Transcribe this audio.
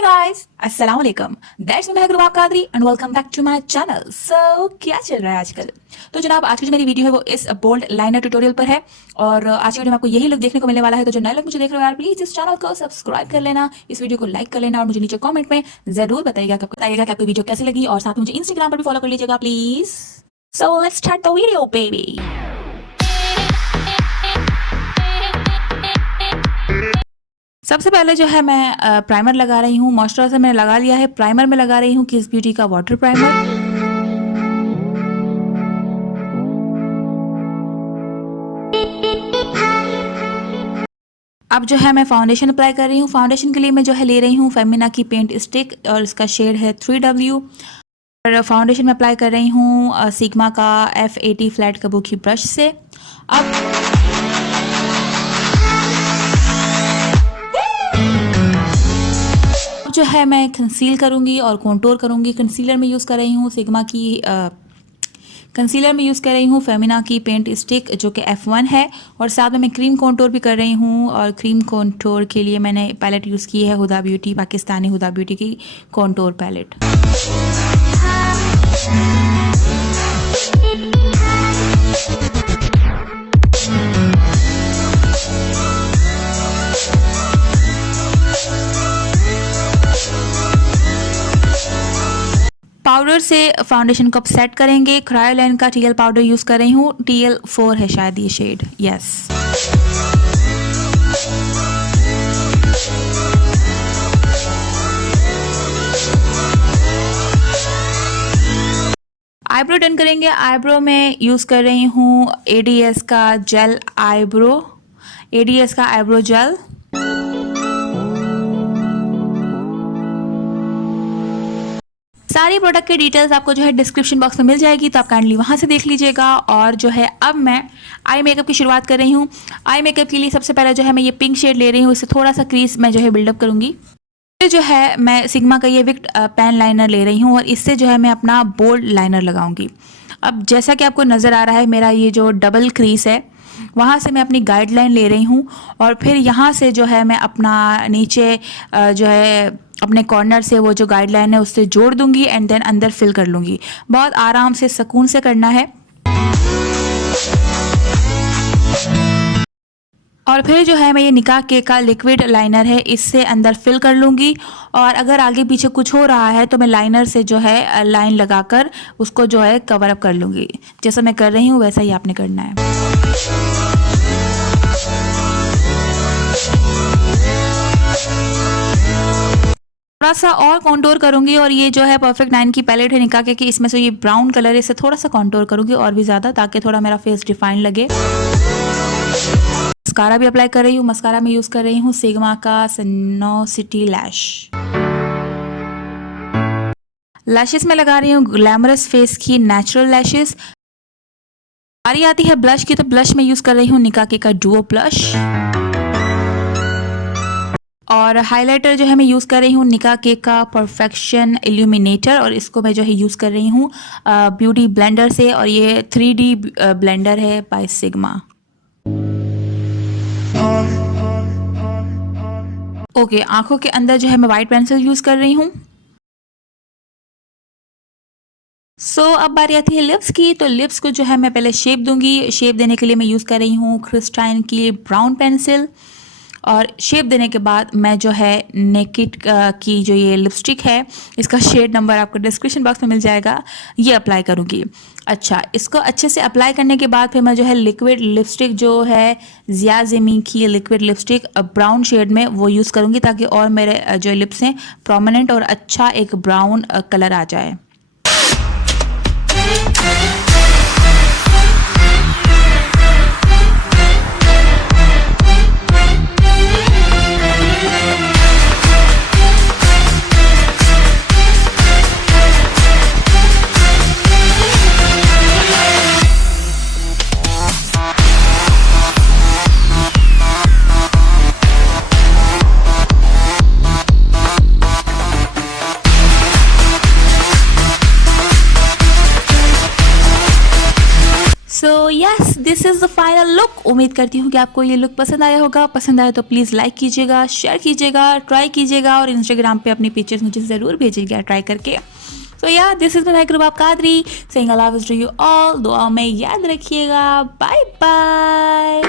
Hey guys, अस्सलाम वालेकुम। That's me Mahak Rubab Qadri and welcome back to my channel. So क्या चल रहा है आजकल? तो जनाब आज की जो मेरी वीडियो है वो इस बोल्ड लाइनर ट्यूटोरियल पर है और आज की वीडियो में आपको यही लुक देखने को मिलने वाला है। तो जो नए लोग मुझे देख रहे हो यार, प्लीज इस चैनल को सब्सक्राइब कर लेना, इस वीडियो को लाइक कर लेना और मुझे नीचे कमेंट में जरूर बताइएगा कि आपको वीडियो कैसी लगी और साथ में मुझे इंस्टाग्राम पर भी फॉलो कर लीजिएगा please. So let's start the video baby. सबसे पहले जो है मैं प्राइमर लगा रही हूँ। मॉइस्चराइजर मैंने लगा लिया है, प्राइमर में लगा रही हूँ किस ब्यूटी का वाटर प्राइमर। अब जो है मैं फाउंडेशन अप्लाई कर रही हूँ। फाउंडेशन के लिए मैं जो है ले रही हूँ फेमिना की पेंट स्टिक और इसका शेड है 3W। और फाउंडेशन में अप्लाई कर रही हूँ सिग्मा का F80 फ्लैट कबूकी ब्रश से। अब जो है मैं कंसील करूंगी और कंटूर करूंगी। कंसीलर में यूज़ कर रही हूँ सिग्मा की कंसीलर में यूज़ कर रही हूँ फेमिना की पेंट स्टिक जो कि F1 है और साथ में मैं क्रीम कंटूर भी कर रही हूँ। और क्रीम कंटूर के लिए मैंने पैलेट यूज़ की है Huda Beauty, Pakistani Huda Beauty की कंटूर पैलेट। पाउडर से फाउंडेशन को अब सेट करेंगे। क्रायोलाइन का TL पाउडर यूज़ कर रही हूँ, TL4 है शायद ये शेड, यस। आईब्रो डन करेंगे। आईब्रो में यूज़ कर रही हूँ ADS का जेल आईब्रो, ADS का आईब्रो जेल। सारी प्रोडक्ट की डिटेल्स आपको जो है डिस्क्रिप्शन बॉक्स में मिल जाएगी, तो आप काइंडली वहाँ से देख लीजिएगा। और जो है अब मैं आई मेकअप की शुरुआत कर रही हूँ। आई मेकअप के लिए सबसे पहले जो है मैं ये पिंक शेड ले रही हूँ, इससे थोड़ा सा क्रीज मैं जो है बिल्डअप करूँगी। फिर जो है मैं सिग्मा का ये विक्ट पेन लाइनर ले रही हूँ और इससे जो है मैं अपना बोल्ड लाइनर लगाऊंगी। अब जैसा कि आपको नज़र आ रहा है मेरा ये जो डबल क्रीज है वहाँ से मैं अपनी गाइडलाइन ले रही हूँ और फिर यहाँ से जो है मैं अपना नीचे जो है अपने कॉर्नर से वो जो गाइडलाइन है उससे जोड़ दूंगी एंड देन अंदर फिल कर लूँगी। बहुत आराम से सुकून से करना है। और फिर जो है मैं ये निकाह के का लिक्विड लाइनर है इससे अंदर फिल कर लूँगी। और अगर आगे पीछे कुछ हो रहा है तो मैं लाइनर से जो है लाइन लगाकर उसको जो है कवर अप कर लूँगी। जैसा मैं कर रही हूँ वैसा ही आपने करना है। थोड़ा सा और कॉन्टोर करूंगी और ये जो है परफेक्ट 9 की पैलेट है निकाह के, इसमें से ये ब्राउन कलर है, इससे थोड़ा सा कॉन्टोर करूंगी और भी ज़्यादा, ताकि थोड़ा मेरा फेस डिफाइन लगे। मस्कारा भी अप्लाई कर रही हूँ। मस्कारा में यूज़ कर रही हूँ सिग्मा का सिटी लैश। लैशेस में लगा रही हूँ ग्लैमरस फेस की नेचुरल लैशेस। बारी आती है ब्लश की, तो ब्लश में यूज़ कर रही हूँ निकाह के का डुओ ब्लश। और हाइलाइटर जो है मैं यूज़ कर रही हूँ निकाह के का परफेक्शन इल्यूमिनेटर और इसको मैं जो है यूज़ कर रही हूँ ब्यूटी ब्लेंडर से और ये 3D ब्लेंडर है बाय सिग्मा। ओके, आंखों के अंदर जो है मैं वाइट पेंसिल यूज़ कर रही हूँ। अब बारी आती है लिप्स की। तो लिप्स को जो है मैं पहले शेप दूंगी। शेप देने के लिए मैं यूज़ कर रही हूँ क्रिस्टाइन की ब्राउन पेंसिल और शेप देने के बाद मैं जो है नेकेड की जो ये लिपस्टिक है इसका शेड नंबर आपको डिस्क्रिप्शन बॉक्स में मिल जाएगा, ये अप्लाई करूँगी। अच्छा, इसको अच्छे से अप्लाई करने के बाद फिर मैं जो है लिक्विड लिपस्टिक जो है ज़िया ज़ेमी की लिक्विड लिपस्टिक ब्राउन शेड में वो यूज़ करूँगी, ताकि और मेरे जो लिप्स हैं प्रोमिनेंट और अच्छा एक ब्राउन कलर आ जाए। This is the final look. उम्मीद करती हूँ कि आपको ये लुक पसंद आया होगा। पसंद आया तो प्लीज़ लाइक कीजिएगा, शेयर कीजिएगा, ट्राई कीजिएगा और इंस्टाग्राम पे अपनी पिक्चर्स मुझे ज़रूर भेजिएगा ट्राई करके। सो या this is my group Qadri saying I love you all. दुआ में याद रखिएगा। Bye bye.